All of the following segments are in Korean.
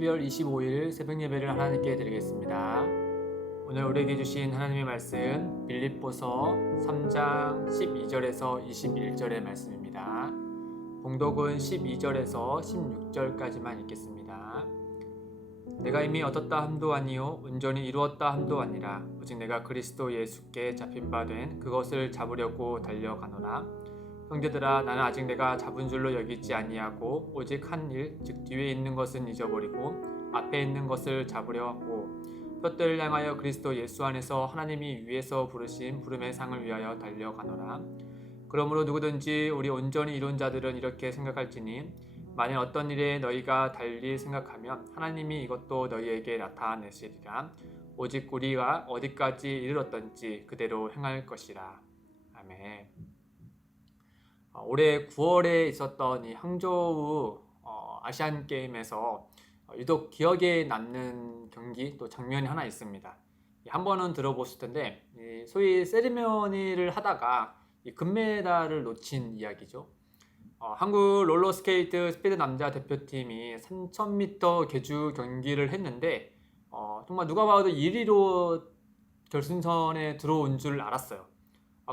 12월 25일 새벽 예배를 하나님께 드리겠습니다. 오늘 우리에게 주신 하나님의 말씀 빌립보서 3장 12절에서 21절의 말씀입니다. 봉독은 12절에서 16절까지만 읽겠습니다. 내가 이미 얻었다 함도 아니요 온전히 이루었다 함도 아니라 오직 내가 그리스도 예수께 잡힌 바 된 그것을 잡으려고 달려가노라. 형제들아, 나는 아직 내가 잡은 줄로 여기지 아니하고 오직 한 일, 즉 뒤에 있는 것은 잊어버리고 앞에 있는 것을 잡으려 하고 푯대를 향하여 그리스도 예수 안에서 하나님이 위에서 부르신 부름의 상을 위하여 달려가노라. 그러므로 누구든지 우리 온전히 이룬 자들은 이렇게 생각할지니 만일 어떤 일에 너희가 달리 생각하면 하나님이 이것도 너희에게 나타내시리라. 오직 우리가 어디까지 이르렀던지 그대로 행할 것이라. 아멘. 올해 9월에 있었던 이 항저우 아시안 게임에서 유독 기억에 남는 경기 또 장면이 하나 있습니다. 한 번은 들어보실 텐데 소위 세리머니를 하다가 이 금메달을 놓친 이야기죠. 한국 롤러스케이트 스피드 남자 대표팀이 3000m 계주 경기를 했는데 정말 누가 봐도 1위로 결승선에 들어온 줄 알았어요.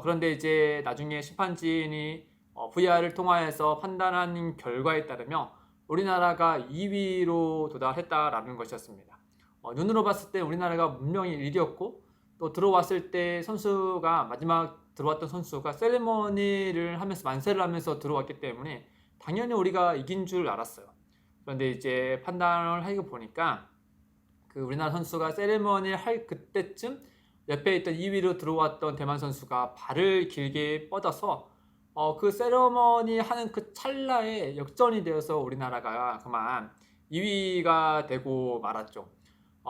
그런데 이제 나중에 심판진이 VR을 통하여서 판단한 결과에 따르면 우리나라가 2위로 도달했다라는 것이었습니다. 눈으로 봤을 때 우리나라가 분명히 1위였고 또 들어왔을 때 선수가 마지막 들어왔던 선수가 세리머니를 하면서 만세를 하면서 들어왔기 때문에 당연히 우리가 이긴 줄 알았어요. 그런데 이제 판단을 하고 보니까 그 우리나라 선수가 세리머니를 할 그때쯤 옆에 있던 2위로 들어왔던 대만 선수가 발을 길게 뻗어서 그 세리머니 하는 그 찰나에 역전이 되어서 우리나라가 그만 2위가 되고 말았죠.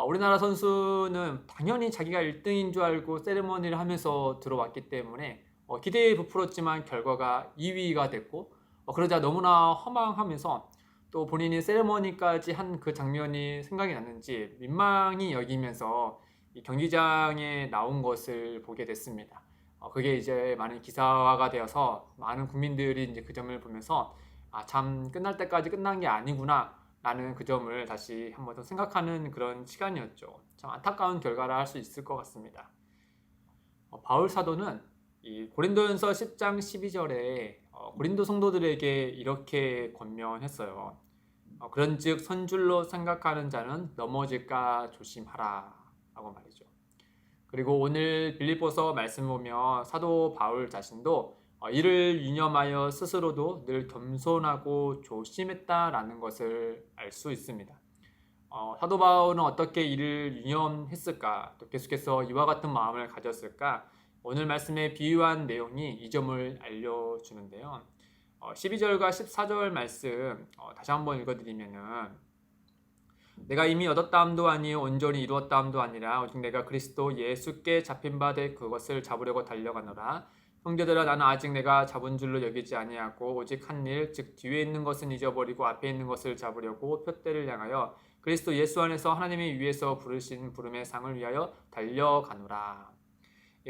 우리나라 선수는 당연히 자기가 1등인 줄 알고 세리머니를 하면서 들어왔기 때문에 기대에 부풀었지만 결과가 2위가 됐고 그러자 너무나 허망하면서 또 본인이 세리머니까지 한 그 장면이 생각이 났는지 민망히 여기면서 이 경기장에 나온 것을 보게 됐습니다. 그게 이제 많은 기사화가 되어서 많은 국민들이 이제 그 점을 보면서 참 끝날 때까지 끝난 게 아니구나 라는 그 점을 다시 한번 더 생각하는 그런 시간이었죠. 참 안타까운 결과라 할 수 있을 것 같습니다. 바울 사도는 이 고린도전서 10장 12절에 고린도 성도들에게 이렇게 권면했어요. 그런즉 선줄로 생각하는 자는 넘어질까 조심하라 라고 말이죠. 그리고 오늘 빌립보서 말씀 보면 사도 바울 자신도 이를 유념하여 스스로도 늘 겸손하고 조심했다라는 것을 알 수 있습니다. 사도 바울은 어떻게 이를 유념했을까? 또 계속해서 이와 같은 마음을 가졌을까? 오늘 말씀에 비유한 내용이 이 점을 알려주는데요. 12절과 14절 말씀 다시 한번 읽어드리면은 내가 이미 얻었다 함도 아니요 온전히 이루었다 함도 아니라 오직 내가 그리스도 예수께 잡힌 바 된 그것을 잡으려고 달려가노라. 형제들아, 나는 아직 내가 잡은 줄로 여기지 아니하고 오직 한 일, 즉 뒤에 있는 것은 잊어버리고 앞에 있는 것을 잡으려고 푯대를 향하여 그리스도 예수 안에서 하나님이 위에서 부르신 부름의 상을 위하여 달려가노라.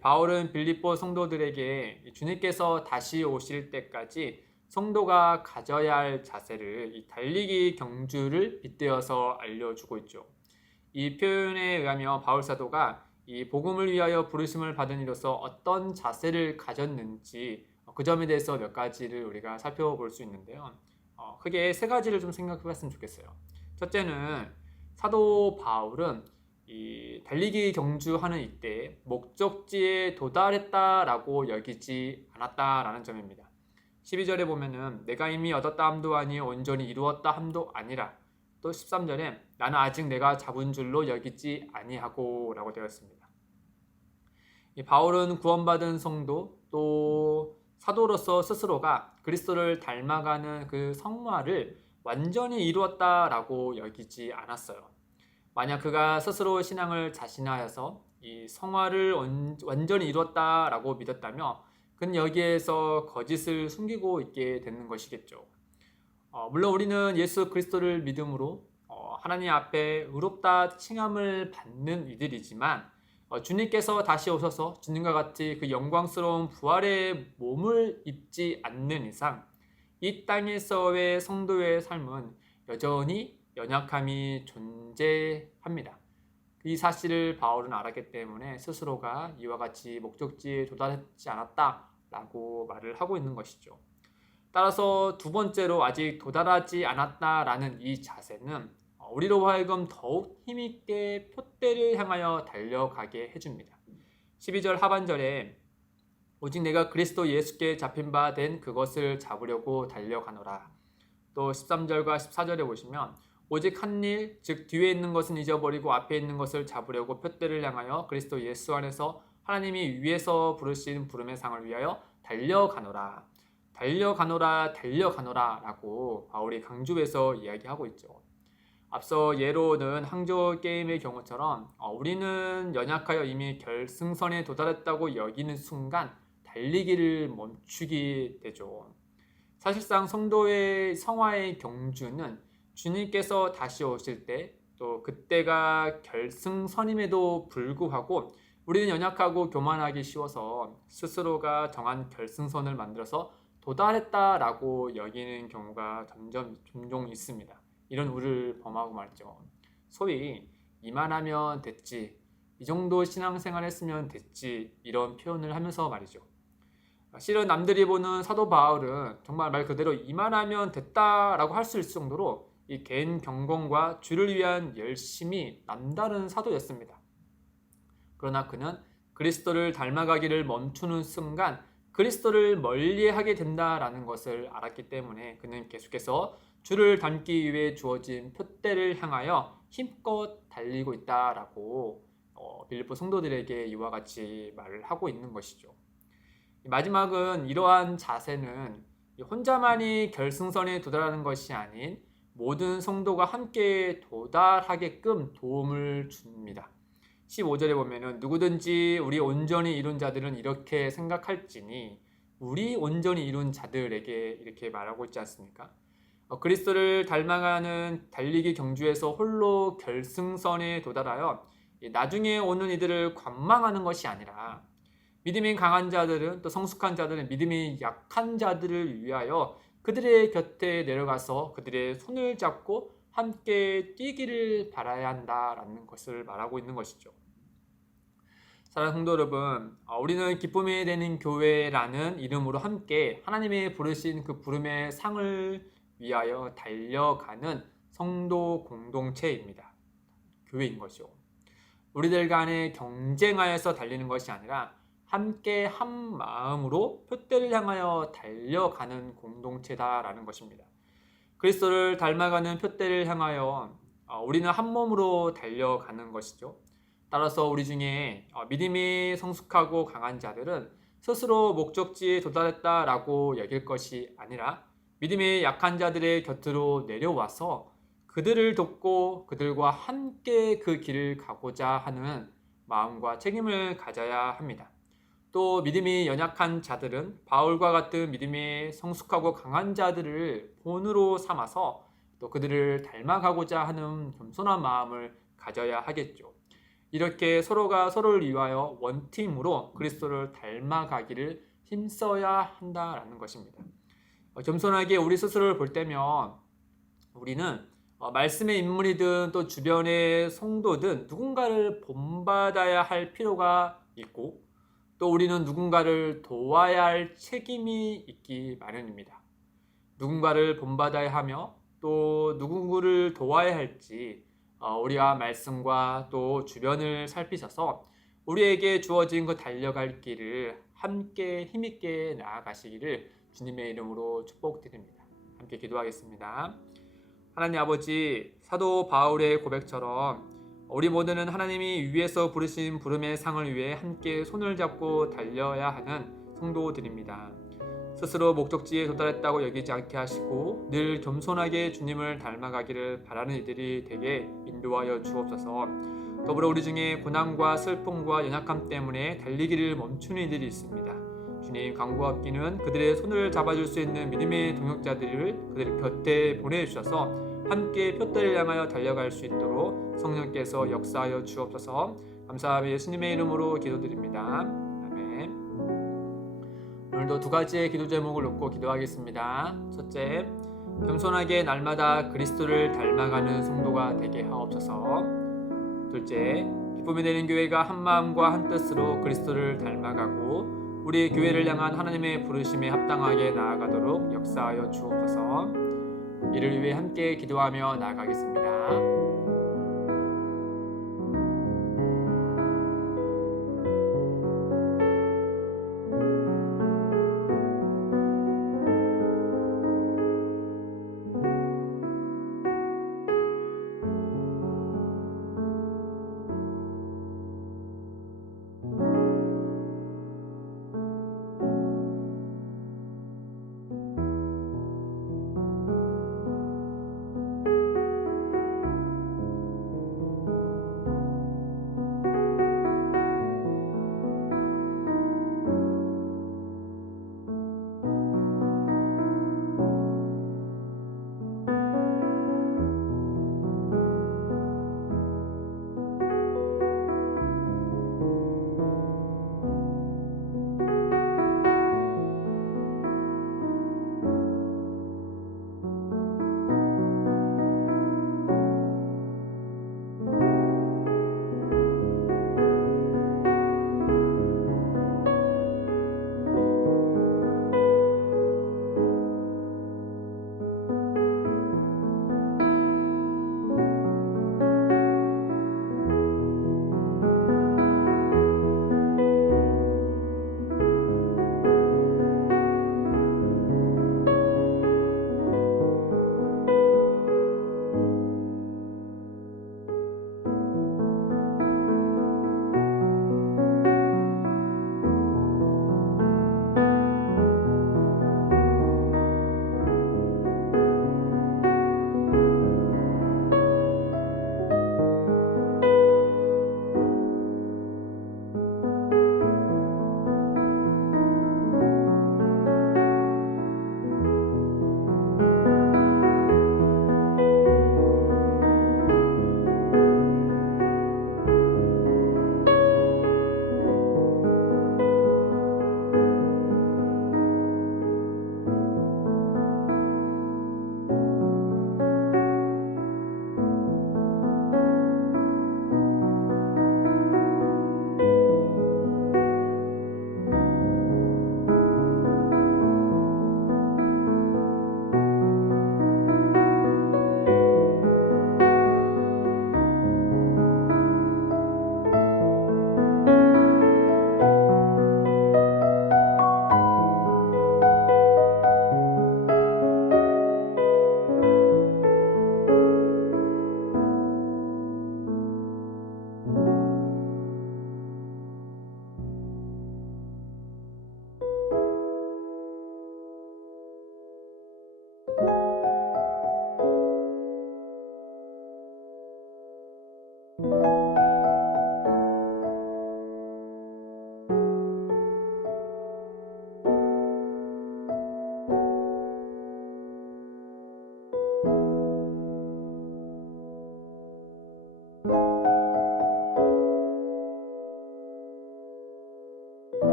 바울은 빌립보 성도들에게 주님께서 다시 오실 때까지 성도가 가져야 할 자세를 이 달리기 경주를 빗대어서 알려주고 있죠. 이 표현에 의하면 바울 사도가 이 복음을 위하여 부르심을 받은 이로서 어떤 자세를 가졌는지 그 점에 대해서 몇 가지를 우리가 살펴볼 수 있는데요. 크게 세 가지를 좀 생각해 봤으면 좋겠어요. 첫째는 사도 바울은 이 달리기 경주하는 이때 목적지에 도달했다라고 여기지 않았다라는 점입니다. 12절에 보면은 내가 이미 얻었다 함도 아니요 온전히 이루었다 함도 아니라, 또 13절에 나는 아직 내가 잡은 줄로 여기지 아니하고 라고 되어 있습니다. 이 바울은 구원받은 성도 또 사도로서 스스로가 그리스도를 닮아가는 그 성화를 완전히 이루었다라고 여기지 않았어요. 만약 그가 스스로 신앙을 자신하여서 이 성화를 완전히 이루었다라고 믿었다면 그는 여기에서 거짓을 숨기고 있게 되는 것이겠죠. 물론 우리는 예수 그리스도를 믿음으로 하나님 앞에 의롭다 칭함을 받는 이들이지만 주님께서 다시 오셔서 주님과 같이 그 영광스러운 부활의 몸을 입지 않는 이상 이 땅에서의 성도의 삶은 여전히 연약함이 존재합니다. 이 사실을 바울은 알았기 때문에 스스로가 이와 같이 목적지에 도달하지 않았다라고 말을 하고 있는 것이죠. 따라서 두 번째로 아직 도달하지 않았다라는 이 자세는 우리로 하여금 더욱 힘있게 표대를 향하여 달려가게 해줍니다. 12절 하반절에 오직 내가 그리스도 예수께 잡힌 바 된 그것을 잡으려고 달려가노라. 또 13절과 14절에 보시면 오직 한 일, 즉 뒤에 있는 것은 잊어버리고 앞에 있는 것을 잡으려고 표대를 향하여 그리스도 예수 안에서 하나님이 위에서 부르신 부름의 상을 위하여 달려가노라. 달려가노라 라고 바울이 강조해서 이야기하고 있죠. 앞서 예로는 항저 게임의 경우처럼 우리는 연약하여 이미 결승선에 도달했다고 여기는 순간 달리기를 멈추게 되죠. 사실상 성도의 성화의 경주는 주님께서 다시 오실 때 또 그때가 결승선임에도 불구하고 우리는 연약하고 교만하기 쉬워서 스스로가 정한 결승선을 만들어서 도달했다라고 여기는 경우가 종종 있습니다. 이런 우를 범하고 말이죠. 소위 이만하면 됐지, 이 정도 신앙생활 했으면 됐지, 이런 표현을 하면서 말이죠. 실은 남들이 보는 사도 바울은 정말 말 그대로 이만하면 됐다라고 할 수 있을 정도로 이 개인 경건과 주를 위한 열심이 남다른 사도였습니다. 그러나 그는 그리스도를 닮아가기를 멈추는 순간 그리스도를 멀리하게 된다라는 것을 알았기 때문에 그는 계속해서 주를 닮기 위해 주어진 표대를 향하여 힘껏 달리고 있다라고 빌립보 성도들에게 이와 같이 말을 하고 있는 것이죠. 마지막은 이러한 자세는 혼자만이 결승선에 도달하는 것이 아닌 모든 성도가 함께 도달하게끔 도움을 줍니다. 15절에 보면은 누구든지 우리 온전히 이룬 자들은 이렇게 생각할지니 우리 온전히 이룬 자들에게 이렇게 말하고 있지 않습니까? 그리스도를 닮아가는 달리기 경주에서 홀로 결승선에 도달하여 나중에 오는 이들을 관망하는 것이 아니라 믿음이 강한 자들은 또 성숙한 자들은 믿음이 약한 자들을 위하여 그들의 곁에 내려가서 그들의 손을 잡고 함께 뛰기를 바라야 한다라는 것을 말하고 있는 것이죠. 사랑하는 성도 여러분, 우리는 기쁨이 되는 교회라는 이름으로 함께 하나님의 부르신 그 부름의 상을 위하여 달려가는 성도 공동체입니다. 교회인 것이죠. 우리들 간에 경쟁하여서 달리는 것이 아니라 함께 한 마음으로 표대를 향하여 달려가는 공동체다라는 것입니다. 그리스도를 닮아가는 표대를 향하여 우리는 한 몸으로 달려가는 것이죠. 따라서 우리 중에 믿음이 성숙하고 강한 자들은 스스로 목적지에 도달했다라고 여길 것이 아니라 믿음이 약한 자들의 곁으로 내려와서 그들을 돕고 그들과 함께 그 길을 가고자 하는 마음과 책임을 가져야 합니다. 또 믿음이 연약한 자들은 바울과 같은 믿음이 성숙하고 강한 자들을 본으로 삼아서 또 그들을 닮아가고자 하는 겸손한 마음을 가져야 하겠죠. 이렇게 서로가 서로를 위하여 원팀으로 그리스도를 닮아가기를 힘써야 한다라는 것입니다. 겸손하게 우리 스스로를 볼 때면 우리는 말씀의 인물이든 또 주변의 성도든 누군가를 본받아야 할 필요가 있고 또 우리는 누군가를 도와야 할 책임이 있기 마련입니다. 누군가를 본받아야 하며 또 누구를 도와야 할지 우리가 말씀과 또 주변을 살피셔서 우리에게 주어진 그 달려갈 길을 함께 힘있게 나아가시기를 주님의 이름으로 축복드립니다. 함께 기도하겠습니다. 하나님 아버지, 사도 바울의 고백처럼 우리 모두는 하나님이 위에서 부르신 부름의 상을 위해 함께 손을 잡고 달려야 하는 성도들입니다. 스스로 목적지에 도달했다고 여기지 않게 하시고 늘 겸손하게 주님을 닮아가기를 바라는 이들이 되게 인도하여 주옵소서. 더불어 우리 중에 고난과 슬픔과 연약함 때문에 달리기를 멈추는 이들이 있습니다. 주님, 강구와 없기는 그들의 손을 잡아줄 수 있는 믿음의 동역자들을 그들 곁에 보내주셔서 함께 표대를 향하여 달려갈 수 있도록 성령께서 역사하여 주옵소서. 감사하며 예수님의 이름으로 기도드립니다. 아멘. 오늘도 두 가지의 기도 제목을 놓고 기도하겠습니다. 첫째, 겸손하게 날마다 그리스도를 닮아가는 성도가 되게 하옵소서. 둘째, 기쁨이 되는 교회가 한 마음과 한 뜻으로 그리스도를 닮아가고 우리 교회를 향한 하나님의 부르심에 합당하게 나아가도록 역사하여 주옵소서. 이를 위해 함께 기도하며 나아가겠습니다.